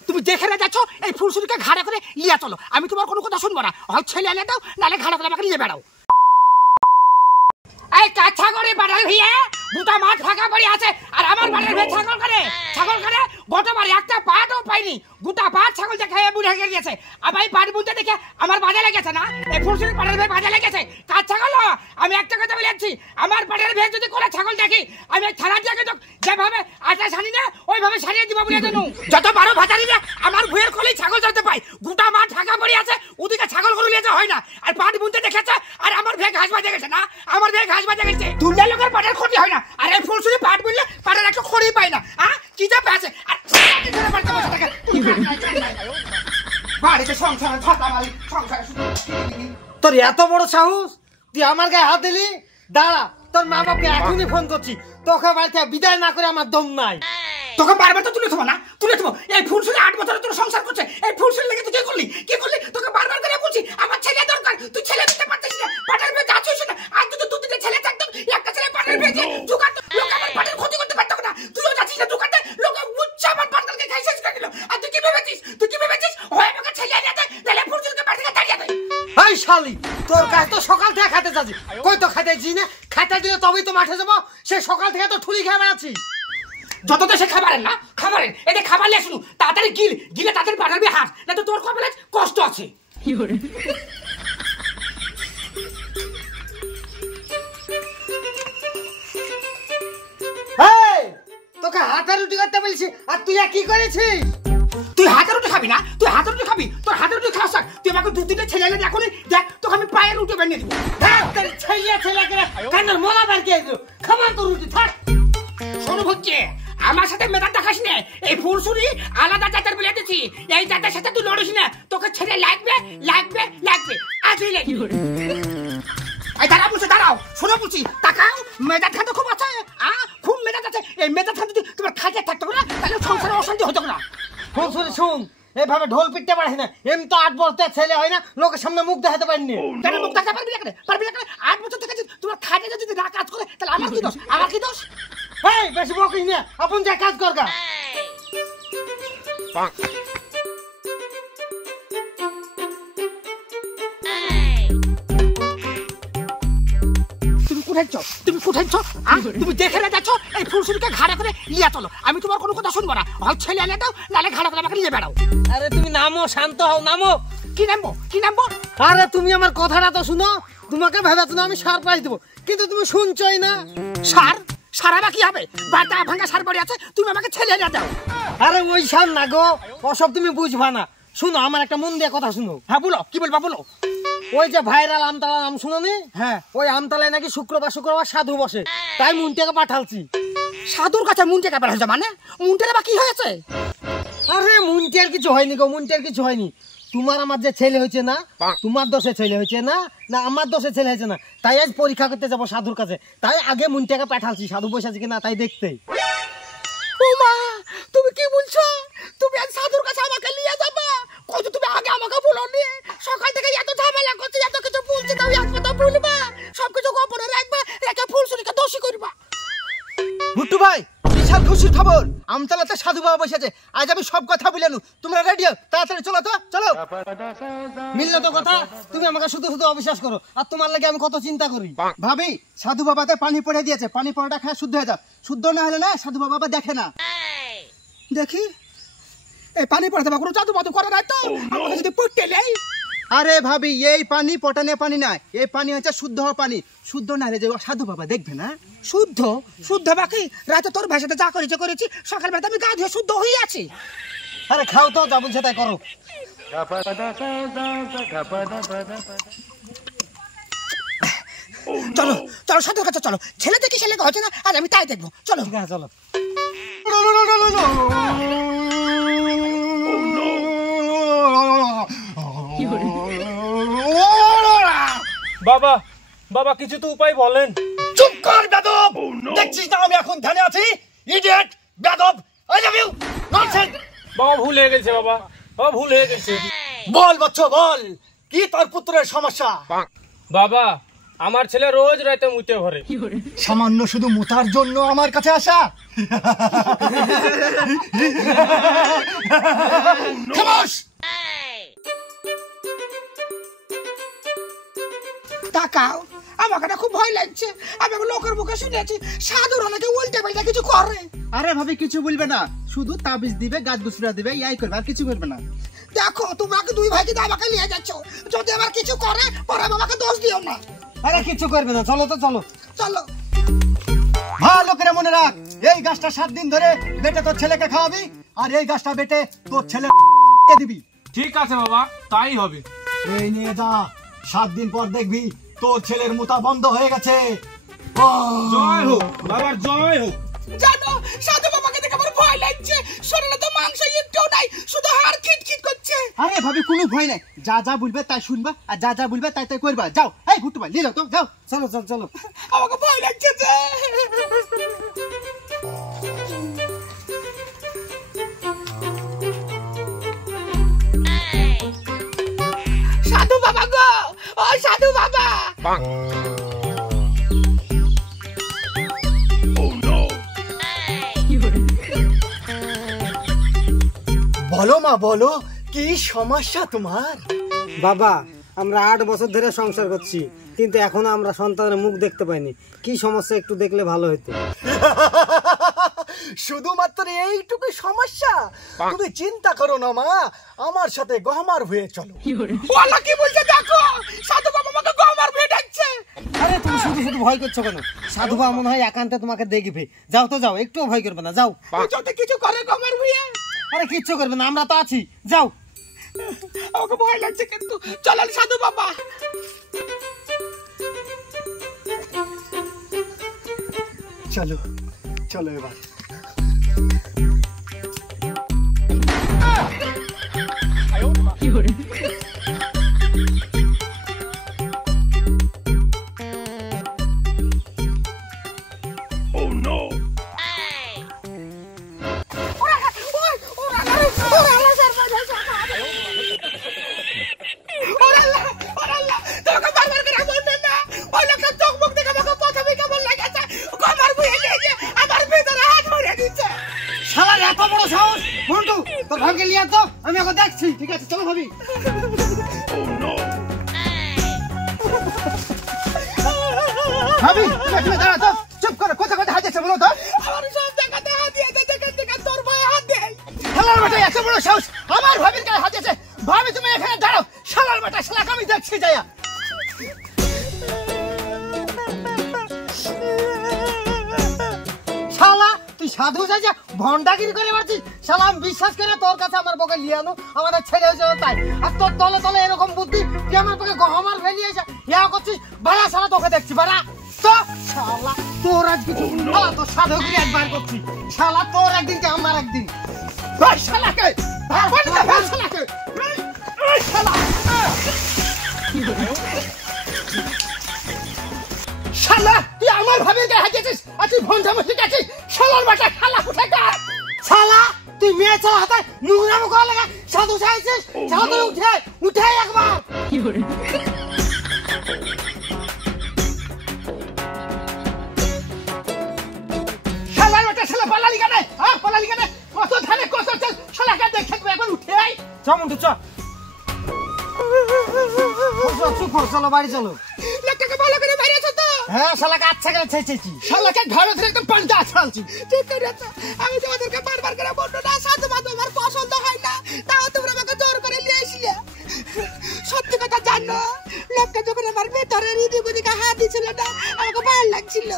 তুমি দেখে না যাচ্ছ এই ফুলসুরিকে ঘাড়ে করে লিয়া চলো, আমি তোমার কোনো কথা শুনবো না। হয় ছেলে এনে দাও, নালে ঘাড়ে করে আমাকে নিয়ে বেড়াও। এই কাছা করে বাড়াল ভিয়ে দুটা মাছ ফাঁকা পড়ে আছে, আর আমার বাড়ির ভে ছাগল করে গতবার একটা পাটও পাইনি, গোটা পাট ছাগল দেখে বুড়ে হয়ে গেছে। আবার এই পাট বুঝতে দেখে আমার বাজে লেগেছে না, এই ফুলসুরি পাড়ের ভে বাজে লেগেছে। কাজ ছাগল আমি একটা কথা বলেছি, আমার পাড়ের ভে যদি কোনো ছাগল দেখি আমি থানা দিয়ে যেভাবে আটা ছানি না ওইভাবে সারিয়ে দিব বলে জানো। যত বারো ভাতা দিবে আমার ভুয়ের খোলেই ছাগল ধরতে পাই, গোটা মাঠ ফাঁকা পড়ে আছে, ওদিকে ছাগল গরু নিয়ে যাওয়া হয় না। আর পাট বুনতে দেখেছে, আর আমার ভে ঘাস বাজে গেছে না, আমার ভে ঘাস বাজে গেছে। দুনিয়া লোকের পাটের ক্ষতি হয় না, আর এই ফুলসুরি পাট বুনলে পাটের একটা খড়ি পাই না। কি যা আছে আর বাড়িতে সংসার তোর এত বড় সাহস, তুই আমার গায়ে হাত দিলি? দাঁড়া, তোর মা বাপকে এখনই ফোন করছি, তোকে বাড়ি থেকে বিদায় না করে আমার দম নাই। তোকে বারবার তো তুলে থবো না, তুলে থবো। এই ফুলসুরি 8 বছর তোর সংসার করছে, এই ফুলসুরি লেগে তুই কি করলি? তোকে বারবার করে বলছি আমার ছেলে দরকার, তুই ছেলে দিতে পারছিস না, পাটের পেয়ে যাচ্ছিস না। আর তুই তো 2-3 ছেলে থাকতো, একটা ছেলে পাটের পেয়ে দোকান লোক আমার পাটের ক্ষতি করতে পারতো না। তুইও যাচ্ছিস না দোকানে, লোকে বুঝছে আমার পাটকালকে খাই শেষ করে দিল। আর তুই কি ভেবেছিস হয় আমাকে ছেলে এনে দেয়, তাহলে ফুলসুরিকে বাড়ি থেকে তাড়িয়ে দেয়। এই শালি, তোর কাছে তো সকাল থেকে খাইতে যাচ্ছি, কই তো খাইতেছি না, খাইতে দিলে তবেই তো মাঠে যাবো। সে সকাল থেকে তো ঠুলি খেয়ে বেড়াচ্ছি। যত তো সে খাবারের না, খাবারের এটা খাবার নিয়ে শুনু, তাড়াতাড়ি গিলে তাড়াতাড়ি পাঠাবি হাত, না তো তোর কপালে কষ্ট আছে। তোকে হাতে রুটি করতে বলছি, আর তুই কি করেছিস? তুই হাতে রুটি খাবি না, তুই হাতে রুটি খাবি, তোর হাতে রুটি খাস। তুই আমাকে 2-3 ছেলে এনে দেখো নি, দেখ তোকে আমি পায়ে রুটি বানিয়ে দিব। ছেলে কান্নার মোলা বের কে দিল, খাবার তো রুটি থাক। শোনো হচ্ছে আমার সাথে মেদার দেখাস না, এই ফুলসুরি আলাদা জাতের বলে দিচ্ছি, এই জাতের সাথে তুই লড়িস না, তোকে ছেলে লাগবে আজই লাগবে। এই দাঁড়াও, শোনো বলছি, তাকাও, মেদার খাতে খুব আছে, খুব মেদার আছে। এই মেদার খাতে যদি তোমার খাতে থাকতো না, তাহলে সংসারে অশান্তি হতো না। ফুলসুরি শুন, এভাবে ঢোল পিটতে পারিস না, এমনি তো 8 বছর ছেলে হয় না, লোকের সামনে মুখ দেখাতে পারিনি। কেন মুখ দেখাতে পারবি না? 8 বছর থেকে তোমার খাতে যদি না কাজ করে, তাহলে আমার কি দোষ? এই বেশি বকিস না, আপন যা কাজ কর গা। তুমি কোথায় তুমি দেখে না যাচ্ছ এই ফুলসুরিকে ঘাড়ে করে লিয়া চলো, আমি তোমার কোনো কথা শুনবো না। হয় ছেলে এনে দাও, নালে ঘাড়ে করে আমাকে নিয়ে বেড়াও। আরে তুমি নামো, শান্ত হও, নামো। কি নামবো? আরে তুমি আমার কথাটা তো শুনো, তোমাকে ভেবেছো না আমি সারপ্রাইজ দেবো, কিন্তু তুমি শুনছই না। সারা কি হবে? বাটা ভাঙা সার পড়ে আছে, তুমি আমাকে ছেলে এনে দাও। আরে ওই সার না গো, ওসব তুমি বুঝবা না। শুনো, আমার একটা মন দিয়ে কথা শুনো। হ্যাঁ বলো, কি বলবা বলো। ওই যে ভাইরাল আমতলা নাম শুনো নি? হ্যাঁ, ওই আমতলায় নাকি শুক্রবার সাধু বসে, তাই মুনটাকে পাঠালছি। সাধুর কাছে মুনটাকে পাঠালছে মানে? মুনটার বা কি হয়েছে? আরে মুনটার কিছু হয়নি গো, মুনটার কিছু হয়নি। তোমার আমার যে ছেলে হয়েছে না, তোমার দোষে ছেলে হয়েছে না, না আমার দোষে ছেলে হয়েছে না, তাই আজ পরীক্ষা করতে যাবো সাধুর কাছে, তাই আগে মুনটাকে পাঠালছি সাধু বসে আছে কিনা তাই দেখতে। ও মা, তুমি কি বলছো? তুমি আজ সাধুর কাছে আমাকে নিয়ে যাবে? কত তুমি আগে আমাকে বলোনি? সকাল থেকে এত ঝামেলা করছি, এত কিছু বলছি, তাও আজ কথা বলবা, সবকিছু গোপনে রাখবা, রেখে ফুলসুরিকে দোষী করবা। ভুট্টু ভাই, বিশাল খুশির খবর, আমতলাতে সাধু বাবা বসেছে, আজ আমি সব কথা বলেনু, তোমরা রেডি হও, তাড়াতাড়ি চলো তো, চলো। মিললো তো কথা, তুমি আমাকে শুধু অবিশ্বাস করো, আর তোমার লাগে আমি কত চিন্তা করি। ভাবি, সাধু বাবাতে পানি পড়ে দিয়েছে, পানি পড়াটা খেয়ে শুদ্ধ হয়ে যাও, শুদ্ধ না হলে না সাধু বাবা দেখে না। দেখি এই পানি পড়াতে বা কোনো জাদু বাদু করে নাই তো? আমাকে যদি পড়তে নেই। আরে ভাবি, এই পানি পটানে পানি না, এই পানি হচ্ছে শুদ্ধ হওয়া পানি, শুদ্ধ না হলে যে সাধু বাবা দেখবে না। শুদ্ধ বাকি রাতে তোর ভাষাতে যা করেছি, সকালবেলা আমি গা ধুয়ে শুদ্ধ হয়ে আছি। আরে খাও তো, যা বলছে তাই করো। চলো সাধুর কাছে চলো, ছেলে দেখি ছেলে হচ্ছে না, আজ আমি তাই দেখবো। চলো চলো। বাবা, বাবা কিছু তো উপায় বলেন। চুপ কর বেদব, দেখছিস না আমি এখন ধ্যানে আছি? ইডিয়েট, বেদব, আই লাভ ইউ, ননসেন্স। বাবা ভুল হয়ে গেছে, বাবা ভুল হয়ে গেছে। বল বাচ্চা বল, কি তোর পুত্রের সমস্যা? বাবা আমার ছেলে রোজ রাতে মুতে ভরে। সামান্য শুধু মুতার জন্য আমার কাছে আসা? খামোশ! তাকাও, আমাকে না খুব ভয় লাগছে। আমি লোকের মুখে শুনেছি সাধুর অনেকে উল্টে পাল্টা কিছু করে। আরে ভাবি কিছু বলবে না, শুধু তাবিজ দিবে, গাছ গুছরা দিবে, ইয়াই করবে, আর কিছু করবে না। দেখো তোমরা কি দুই ভাই কিন্তু আমাকে নিয়ে যাচ্ছ, যদি আবার কিছু করে পরে আমাকে দোষ দিও না। আরে কিছু করবে না, চলো তো চলো। চলো। ভালো করে মনে রাখ, এই গাছটা 7 দিন ধরে বেটে তোর ছেলেকে খাওয়াবি, আর এই গাছটা বেটে তোর ছেলে দিবি। ঠিক আছে বাবা, তাই হবে। এই নিয়ে যা, 7 দিন পর দেখবি তোর ছেলের মুতা বন্ধ হয়ে গেছে। জয় হোক বাবার, জয় হোক। জানো সাধু বাবাকে দেখে আমার ভয় লাগছে, শরীরে তো মাংস একটুও নাই, শুধু হাড় খিটখিট করছে। আরে ভাবি কোনো ভয় নাই, যা যা বলবে তাই শুনবা, আর যা যা বলবে তাই তাই করবা। যাও, এই ভুট্টু ভাই নিয়ে যাও তো, যাও। চলো চলো চলো। আমাকে ভয় লাগছে যে। সাধু বাবা গো, ও সাধু বাবা। বলো মা বলো, কি সমস্যা তোমার? বাবা, আমরা 8 বছর ধরে সংসার করছি, কিন্তু এখনো আমরা সন্তানের মুখ দেখতে পাইনি। কি সমস্যা একটু দেখলে ভালো হতো। শুধুমাত্র এইটুকু সমস্যা? তুমি চিন্তা করো না মা, আমার সাথে গহমার হয়ে চলো। ওলা কি বলছে দেখো, সাধু বাবা আমাকে গহমার ভেয়ে ডাকছে। আরে তুমি শুধু শুধু ভয় করছো কেন? সাধু বাবা মনে হয় একান্তে তোমাকে দেখবে। যাও তো যাও, একটুও ভয় করবে না, যাও। যদি কিছু করে গহমার ভেয়ে। আরে কিচ্ছু করবে না, আমরা তো আছি, যাও। আমাকে ভয় লাগছে কিন্তু, চলেন সাধু বাবা। চলো চলো এবার। তোর ভাইকে নিয়ে তো আমি ওকে দেখছি। ঠিক আছে চলো ভাবি। ভাবি তুমি দাঁড়া তো, চুপ করো, কথা কথা হাত দিয়েছে বলো তো। আমার সব জায়গাতে হাত দিয়েছে, যেখান থেকে তোর ভাই হাত দেয়। শালার বেটা এত বড় সাহস, আমার ভাবির গায়ে হাত দিয়েছে। ভাবি তুমি এখানে দাঁড়াও, শালার বেটা, শালাকে আমি দেখছি যাইয়া। শালা তুই সাধু সাজা ভন্ডাগিরি করে মারছিস। শালা আমি বিশ্বাস করে তোর কাছে আমার বকে নিয়ে আনো, আমাদের ছেলে হয়েছে তাই। আর তোর তলে তলে এরকম বুদ্ধি, তুই আমার বকে গহমার ফেলিয়ে এসে ইয়া করছিস। বাড়া শালা তোকে দেখছি, বাড়া তো। শালা তোর আজ কিছু শালা তোর সাধুগিরি একবার করছি। শালা তোর একদিন কি আমার একদিন। ভাই শালাকে, ভাই শালাকে, এই শালা। শালা তুই আমার ভাবির গায়ে হাত দিয়েছিস, আর তুই ভন্ডা মশি গেছিস। শালার বেটা, শালা কোথায় গা? শালা তুই মেয়ে ছেলে হাতে নোংরা মুখ লাগা সাধু চাইছিস। শালা তুই উঠে উঠে একবার। শালার বেটা, শালা পালালি কেন? হ্যাঁ পালালি কেন? কত ধানে কত চাল, শালাকে দেখে একবার উঠে আয়। চ মন্টু চ। চুপ কর, চলো বাড়ি চলো। লোকটাকে ভালো করে বেরিয়েছো তো? হ্যাঁ শালাকে আচ্ছা করে ছেঁচেছি। শালাকে ঘরে ধরে একদম পাল্টা আছালছি। ঠিক করেছো। আমি তোমাদেরকে বারবার করে বলতো না সাধু বাধু আমার পছন্দ হয় না, তাও তোমরা আমাকে জোর করে নিয়ে এসেছিলে। সত্যি কথা জানো, লোকটা যখন আমার ভেতরে হৃদয় হাত দিছিল না, আমাকে ভালো লাগছিল।